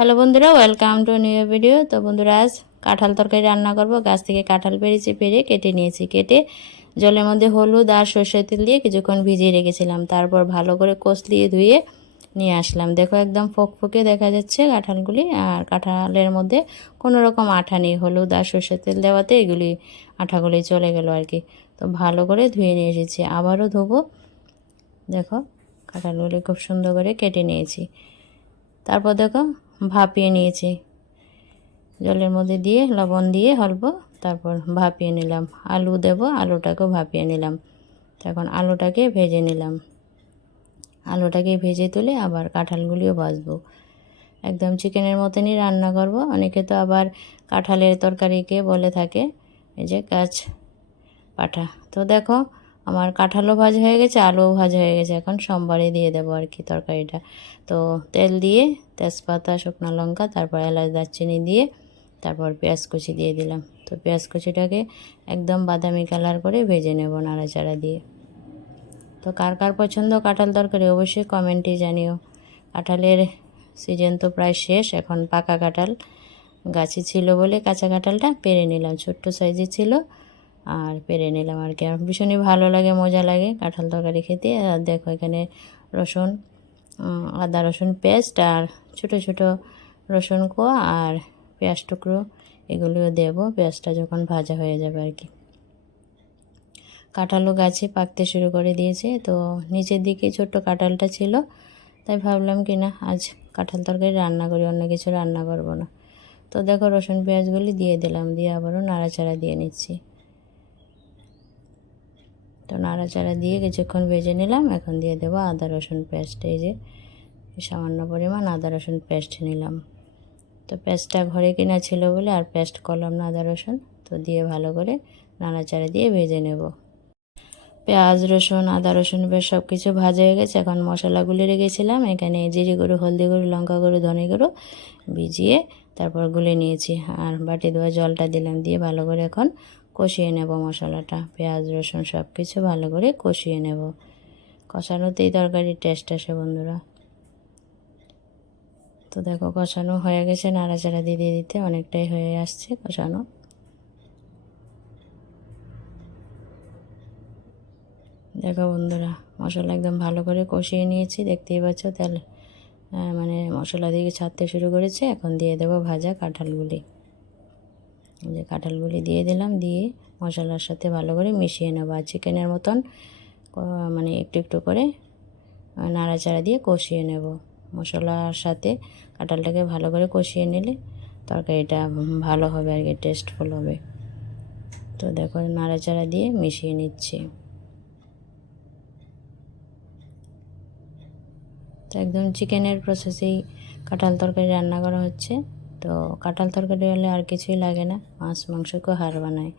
Hello বন্ধুরা welcome to new video তো বন্ধুরা, আজ কাঁঠাল তরকারি রান্না করব। গাছ থেকে কাঁঠাল পেরেছি পেরে কেটে নিয়েছি। কেটে জলের মধ্যে হলুদ আর সর্ষের তেল দিয়ে কিছুক্ষণ ভিজিয়ে রেখেছিলাম। তারপর ভালো করে কষলিয়ে ধুয়ে নিয়ে আসলাম। দেখো একদম ফকফকে দেখা যাচ্ছে কাঁঠালগুলি, আর কাঁঠালের মধ্যে কোনো রকম আঠা নেই। হলুদ আর সর্ষের তেল দেওয়াতে এগুলি আঠাগুলি চলে গেল আর কি। তো ভালো করে ধুয়ে নিয়ে এসেছি। আবারও ধোবো। দেখো, কাঁঠালগুলি খুব সুন্দর করে কেটে নিয়েছি। তারপর দেখো ভাপিয়ে নিয়েছি। জলের মধ্যে দিয়ে, লবণ দিয়ে অল্প তারপর ভাপিয়ে নিলাম। আলু দেব, আলুটাকেও ভাপিয়ে নিলাম। তখন আলুটাকে ভেজে নিলাম। আলুটাকে ভেজে তুলে আবার কাঁঠালগুলিও ভাজবো। একদম চিকেনের মতনই রান্না করব। অনেকে তো আবার কাঁঠালের তরকারিকে বলে থাকে, এই যে গাছ পাঠা। তো দেখো আমার কাঁঠালও ভাজা হয়ে গেছে, আলুও ভাজা হয়ে গেছে। এখন সোমবারে দিয়ে দেবো আর কি তরকারিটা। তো তেল দিয়ে তেজপাতা, শুকনো লঙ্কা, তারপর এলাচ, দারচিনি দিয়ে তারপর পেঁয়াজ কুচি দিয়ে দিলাম। তো পেঁয়াজ কুচিটাকে একদম বাদামি কালার করে ভেজে নেব নাড়াচাড়া দিয়ে। তো কার কার পছন্দ কাঁঠাল তরকারি অবশ্যই কমেন্টে জানিও। কাঁঠালের সিজন তো প্রায় শেষ, এখন পাকা কাঁঠাল গাছে ছিল বলে কাঁচা কাঁঠালটা পেরে নিলাম। ছোট্ট সাইজে ছিল আর পেরে নিলাম আর কি। আর ভীষণই ভালো লাগে, মজা লাগে কাঁঠাল তরকারি খেতে। আর দেখো এখানে রসুন আদা রসুন পেস্ট আর ছোট ছোট রসুন কোয়া আর পেঁয়াজ টুকরো এগুলিও দেবো। পেঁয়াজটা যখন ভাজা হয়ে যাবে আর কি। কাঁঠালও গাছে পাকতে শুরু করে দিয়েছে। তো নিচের দিকে ছোট্ট কাঁঠালটা ছিল, তাই ভাবলাম কি না, আজ কাঁঠাল তরকারি রান্না করি, অন্য কিছু রান্না করব না। তো দেখো রসুন পেঁয়াজগুলি দিয়ে দিলাম, দিয়ে আবারও নাড়াচাড়া দিয়ে নিচ্ছি। তো নাড়াচাড়া দিয়ে কিছুক্ষণ ভেজে নিলাম। এখন দিয়ে দেবো আদা, রসুন পেস্ট। এই যে সামান্য পরিমাণ আদা, রসুন পেস্ট নিলাম। তো পেস্টটা ঘরে কিনা ছিল বলে আর পেস্ট করলাম না আদা, রসুন। তো দিয়ে ভালো করে নাড়াচাড়া দিয়ে ভেজে নেব। পেঁয়াজ, রসুন, আদা, রসুন বেশ সব কিছু ভাজা হয়ে গেছে। এখন মশলাগুলি রেখেছিলাম। এখানে জিরে গুঁড়ো, হলদি গুঁড়ো, লঙ্কা গুঁড়ো, ধনে গুঁড়ো ভিজিয়ে তারপর গুলে নিয়েছি। আর বাটি দেওয়া জলটা দিলাম। দিয়ে ভালো করে এখন কষিয়ে নেব মশলাটা, পেঁয়াজ, রসুন সব কিছু ভালো করে কষিয়ে নেব। কষানোতেই তরকারির টেস্ট আসে বন্ধুরা। তো দেখো কষানো হয়ে গেছে, নাড়াচাড়া দিয়ে দিয়ে দিতে অনেকটাই হয়ে আসছে কষানো। দেখো বন্ধুরা, মশলা একদম ভালো করে কষিয়ে নিয়েছি, দেখতেই পাচ্ছ তেল মানে মশলা দিকে ছাড়তে শুরু করেছে। এখন দিয়ে দেবো ভাজা কাঁঠালগুলি। যে কাঁঠালগুলি দিয়ে দিলাম, দিয়ে মশলার সাথে ভালো করে মিশিয়ে নেব আর চিকেনের মতন মানে একটু একটু করে নাড়াচাড়া দিয়ে কষিয়ে নেব। মশলার সাথে কাঁঠালটাকে ভালো করে কষিয়ে নিলে তরকারিটা ভালো হবে আর কি টেস্টফুল হবে। তো দেখো, নাড়াচাড়া দিয়ে মিশিয়ে নিচ্ছি। তো একদম চিকেনের প্রসেসেই কাঁঠাল তরকারি রান্না করা হচ্ছে। তো কাঁঠাল তরকারি হলে আর কিছুই লাগে না। মাছ মাংসকেও হার বানায়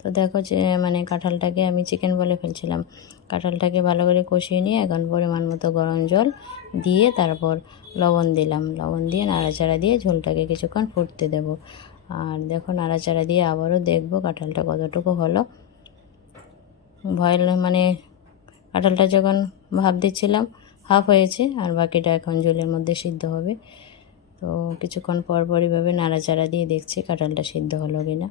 তো দেখো যে মানে কাঁঠালটাকে আমি চিকেন বলে ফেলছিলাম। কাঁঠালটাকে ভালো করে কষিয়ে নিয়ে এখন পরিমাণ মতো গরম জল দিয়ে তারপর লবণ দিলাম। লবণ দিয়ে নাড়াচাড়া দিয়ে ঝোলটাকে কিছুক্ষণ ফুটতে দেব। আর দেখো নাড়াচাড়া দিয়ে আবারও দেখব কাঁঠালটা কতটুকু হলো। ভয় মানে কাঁঠালটা যখন ভাপ দিচ্ছিলাম, হাফ হয়েছে আর বাকিটা এখন ঝোলের মধ্যে সিদ্ধ হবে। তো কিছুক্ষণ পর পর এভাবে নাড়াচাড়া দিয়ে দেখছি কাঁঠালটা সিদ্ধ হলো কি না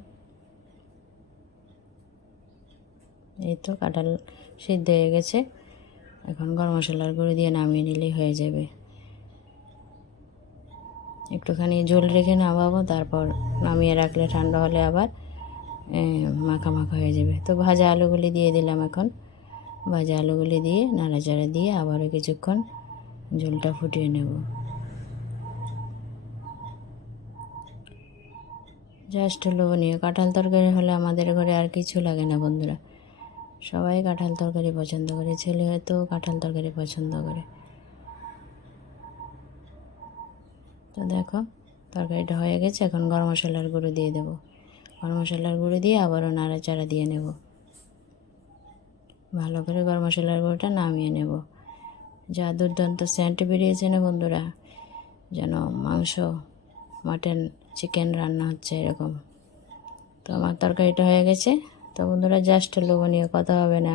এই তো কাঁঠাল সিদ্ধ হয়ে গেছে। এখন গরম মশলার গুঁড়ো দিয়ে নামিয়ে নিলেই হয়ে যাবে। একটুখানি ঝোল রেখে নামাবো, তারপর নামিয়ে রাখলে ঠান্ডা হলে আবার মাখা মাখা হয়ে যাবে। তো ভাজা আলুগুলি দিয়ে দিলাম এখন। ভাজা আলুগুলি দিয়ে নাড়াচাড়া দিয়ে আবারও কিছুক্ষণ ঝোলটা ফুটিয়ে নেব। জাস্ট লোভনীয়। কাঁঠাল তরকারি হলে আমাদের ঘরে আর কিছু লাগে না বন্ধুরা। সবাই কাঁঠাল তরকারি পছন্দ করে, ছেলে হয়তো কাঁঠাল তরকারি পছন্দ করে। তো দেখো, তরকারিটা হয়ে গেছে, এখন গরম মশলার গুঁড়ো দিয়ে দেবো। গরম মশলার গুঁড়ো দিয়ে আবারও নাড়াচাড়া দিয়ে নেব। ভালো করে গরম মশলার গুঁড়োটা নামিয়ে নেব। যা দুর্দান্ত সেন্ট বেরিয়েছে না বন্ধুরা? যেন মাংস মাটন চিকেন রান্না হচ্ছে এরকম। তো আমার তরকারিটা হয়ে গেছে। তো বন্ধুরা জাস্ট লোভনীয়, কথা হবে না।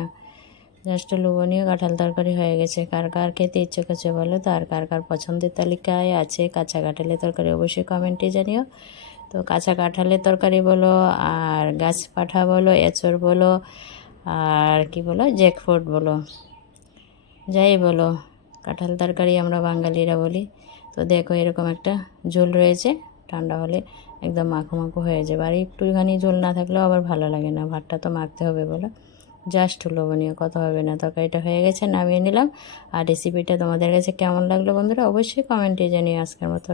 জাস্ট লোভনীয় কাঁঠাল তরকারি হয়ে গেছে। কার কার খেতে ইচ্ছে করছে বলো তো? আর কার কার পছন্দের তালিকায় আছে কাঁচা কাঁঠালের তরকারি অবশ্যই কমেন্টে জানিও। তো কাঁচা কাঁঠালের তরকারি বলো, আর গাছ পাঠা বলো, এঁচড় বলো, আর কি বলো? জ্যাকফ্রুট বলো। যাই বলো, কাঁঠাল তরকারি আমরা বাঙালিরা বলি। তো দেখো এরকম একটা ঝোল রয়েছে। ঠান্ডা হলে একদম মাখো মাখো হয়ে যাবে। আর একটুখানি ঝোল না থাকলেও আবার ভালো লাগে না। ভাতটা তো মাখতে হবে বলো। জাস্ট লোভনীয় কত হবে না। তরকারিটা হয়ে গেছে, নামিয়ে নিলাম। আর রেসিপিটা তোমাদের কাছে কেমন লাগল বন্ধুরা? অবশ্যই কমেন্টে জানিয়ে আজকের মতো।